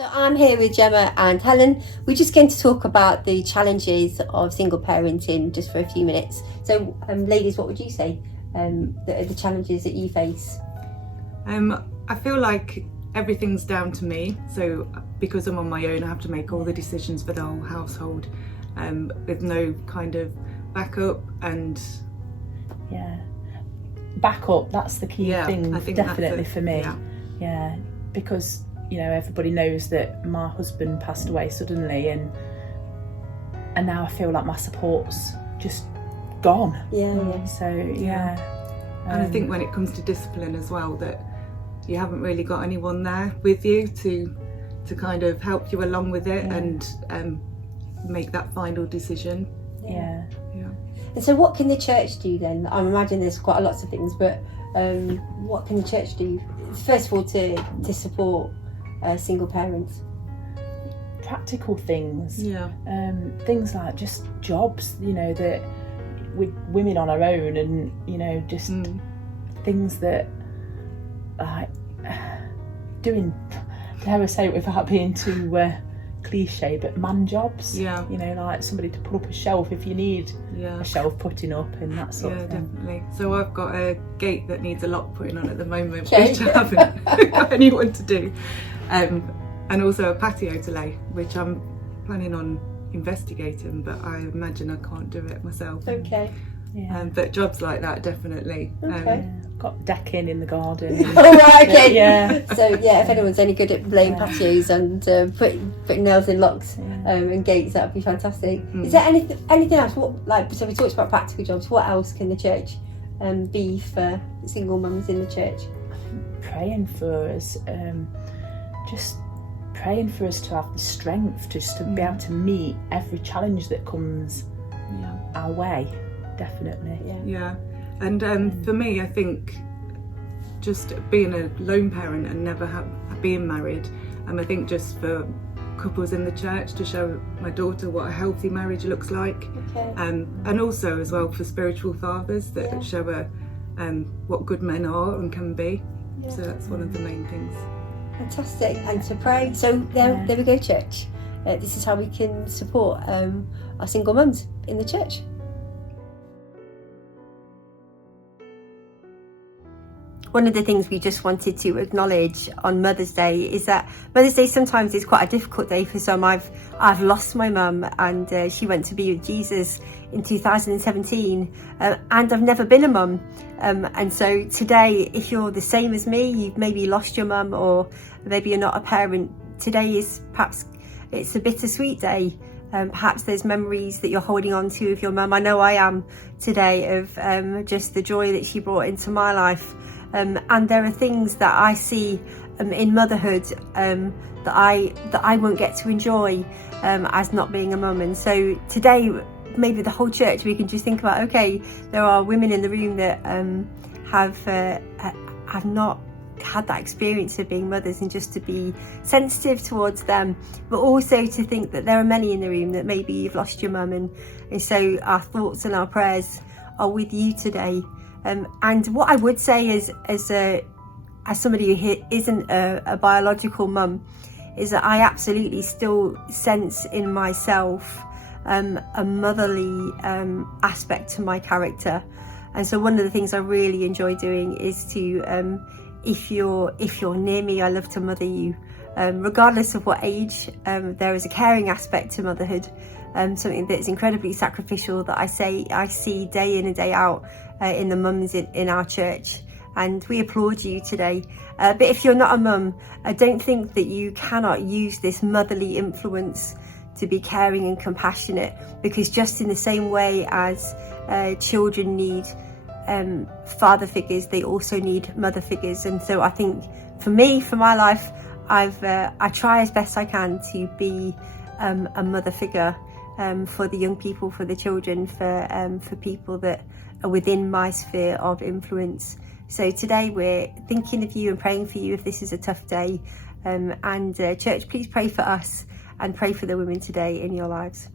So I'm here with Gemma and Helen. We're just going to talk about the challenges of single parenting just for a few minutes. So ladies, what would you say the challenges that you face? I feel like everything's down to me. So because I'm on my own, I have to make all the decisions for the whole household with no kind of backup and... Yeah, backup, that's the key thing, I think definitely for me. Yeah, because you know, everybody knows that my husband passed away suddenly and now I feel like my support's just gone. So and I think when it comes to discipline as well, that you haven't really got anyone there with you to kind of help you along with it and make that final decision. And so what can the church do then? I imagine there's quite a lots of things, but what can the church do first of all to support single parents? Practical things, things like just jobs, you know, that with women on our own, and you know, just things that like doing, dare I say it without being too cliche, but man jobs. You know, like somebody to put up a shelf if you need a shelf putting up and that sort of thing. Definitely. So I've got a gate that needs a lock putting on at the moment, which I haven't got anyone to do. And also a patio to lay, which I'm planning on investigating, but I imagine I can't do it myself. But jobs like that, definitely. I've got decking in the garden. Oh, right, okay. So if anyone's any good at laying patios and putting nails in locks and gates, that would be fantastic. Is there anything else? So we talked about practical jobs. What else can the church be for single mums in the church? Praying for us, just praying for us to have the strength just to be able to meet every challenge that comes our way. Definitely. And for me, I think just being a lone parent and never being married, I think just for couples in the church to show my daughter what a healthy marriage looks like, and also as well for spiritual fathers that show her what good men are and can be. So that's one of the main things. Fantastic. And to pray. So there we go, church. This is how we can support our single mums in the church. One of the things we just wanted to acknowledge on Mother's Day is that Mother's Day sometimes is quite a difficult day for some. I've lost my mum, and she went to be with Jesus in 2017, and I've never been a mum. And so today, if you're the same as me, you've maybe lost your mum, or maybe you're not a parent, today is perhaps it's a bittersweet day. Perhaps there's memories that you're holding on to with your mum. I know I am today, of just the joy that she brought into my life. And there are things that I see in motherhood that I won't get to enjoy as not being a mum. And so today, maybe the whole church, we can just think about, okay, there are women in the room that have not had that experience of being mothers, and just to be sensitive towards them, but also to think that there are many in the room that maybe you've lost your mum, and so our thoughts and our prayers are with you today. And what I would say is, as somebody who isn't a biological mum, is that I absolutely still sense in myself a motherly aspect to my character. And so one of the things I really enjoy doing is to, if you're near me, I love to mother you. Regardless of what age, there is a caring aspect to motherhood, something that's incredibly sacrificial that I see day in and day out in the mums in our church, and we applaud you today. But if you're not a mum, I don't think that you cannot use this motherly influence to be caring and compassionate, because just in the same way as children need father figures, they also need mother figures. And so I think for me, for my life, I try as best I can to be a mother figure for the young people, for the children, for people that are within my sphere of influence. So today we're thinking of you and praying for you if this is a tough day. And church, please pray for us and pray for the women today in your lives.